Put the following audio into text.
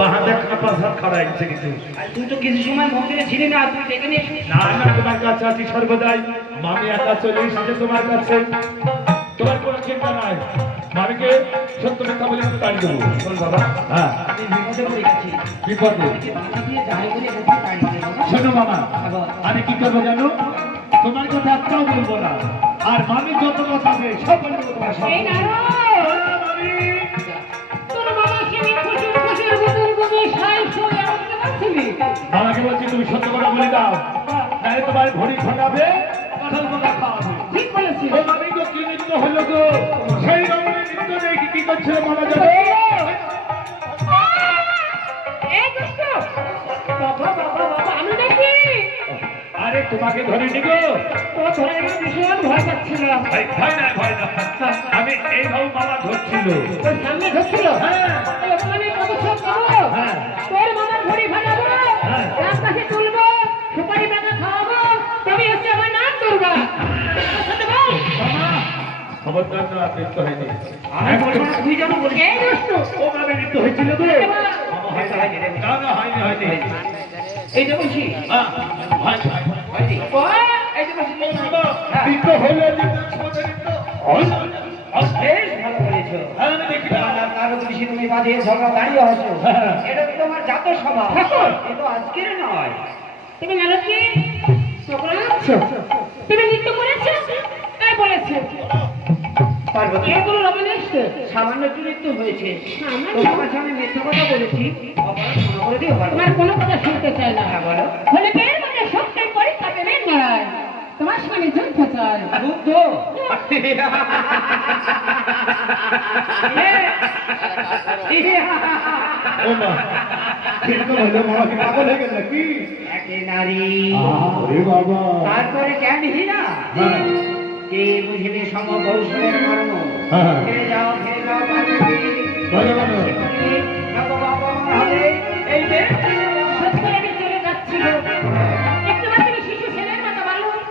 বাহাতে কাপা সাত খাড়া গেছে কিন্তু তুই তো কিছু সময় মন্দিরে ছিলি না, তুই ডেকে নিয়ে এসেছিস। না না তোমার কাছে আছি সর্বদাই। মামি একা চলে এসেছে তোমার কাছে, তোমার কোনো চিন্তা নাই। মামিকে সত্য মিথ্যা বলে আমি তাড়িয়ে দেবো। শোন বাবা, হ্যাঁ আমি বিপদে পড়ে গেছি। বিপদে বাধা দিয়ে যাই বলে এখান থেকে তাড়িয়ে দেবো না। শোনো মামা, আমি কি করবো জানো? তোমার কথা একটাও বলবো না, আর মামি যত কথা আছে সব বলবো তোমার সামনে। এই নারদ, মামি, তোর মামাকে আমি খুশির খুশির বদল করে সাই সই আমাকে বলছিলি। মামাকে বলছি তুমি সত্য কথা বলে দাও, নাহলে তোমার ঘড়ি ঘটাবে, কাঁঠাল পোকা খাওয়াবে। ঠিক বলেছিস। ও মামি তো কি নৃত্য হলো গো, সেই রকমের নৃত্য দেখি কি করছিল মামা যাবে। এই দুষ্ট, বাবা বাবা বাবা, আমি দেখি আরে তোমাকে ধরে নিগো। তো ধরে আমি ভীষণ ভয় পাচ্ছিলাম। ভয় না ভয় না, আমি এইভাবে মামা ধরছিল। তোর সামনে ধরছিল। হ্যাঁ এই ওখানে কত সব করো। হ্যাঁ তোর মামার ঘড়ি ভাঙাবো, হ্যাঁ। রাত কাছে তুলবো, সুপারি পাতা খাওয়াবো, তবে হচ্ছে আমার নাম দুর্গা। কথা বল। মামা খবরদার না, নৃত্য হয়নি। আমি বলবো না, তুই যেন বলিস। এই দুষ্ট, ও মামা নৃত্য হয়েছিল গো। এবার মামা হয়নি হয়নি, না না হয়নি হয়নি। এইটা বলছি। হ্যাঁ হয়নি হয়নি। বল। এইটা বলছি। মামা নৃত্য হলো, নৃত্য সমাজে নৃত্য হলো। বেশ ভালো বলেছো। হ্যাঁ আমি দেখি না। কারো বেশি তুমি বাঁধিয়ে ঝগড়া দাঁড়িয়ে হচ্ছ। হ্যাঁ। এটা তো তোমার জাত স্বভাব। এ তো আজকের নয়। তুমি নারদকে চোখরা আছো, তুমি নৃত্য করেছো, তাই বলেছে। পার্বতী, এগুলো রবে নেস্তে সামান্য একটু মৃত্যু হয়েছে। সামান্য? তোমার কাছে আমি মিথ্যা কথা বলেছি, অপরাধ ক্ষমা করে দিও পারবো। তোমার কোনো কথা শুনতে চাই না। হ্যাঁ বলো। হলে পেয়ের মধ্যে সত্যি পরীক্ষা দেবে নয়, তোমার স্বামী যুদ্ধ চায়। বুদ্ধ। ও মা কিন্তু হলো, মামা কি পাগল হয়ে গেল নাকি? একে নারী, আরে বাবা, তারপরে জ্ঞান হীরা। হ্যাঁ। কে বুঝিবে সমকৌশলের মর্ম। হ্যাঁ। ফিরে যাও পার্বতী। ভালো ভালো।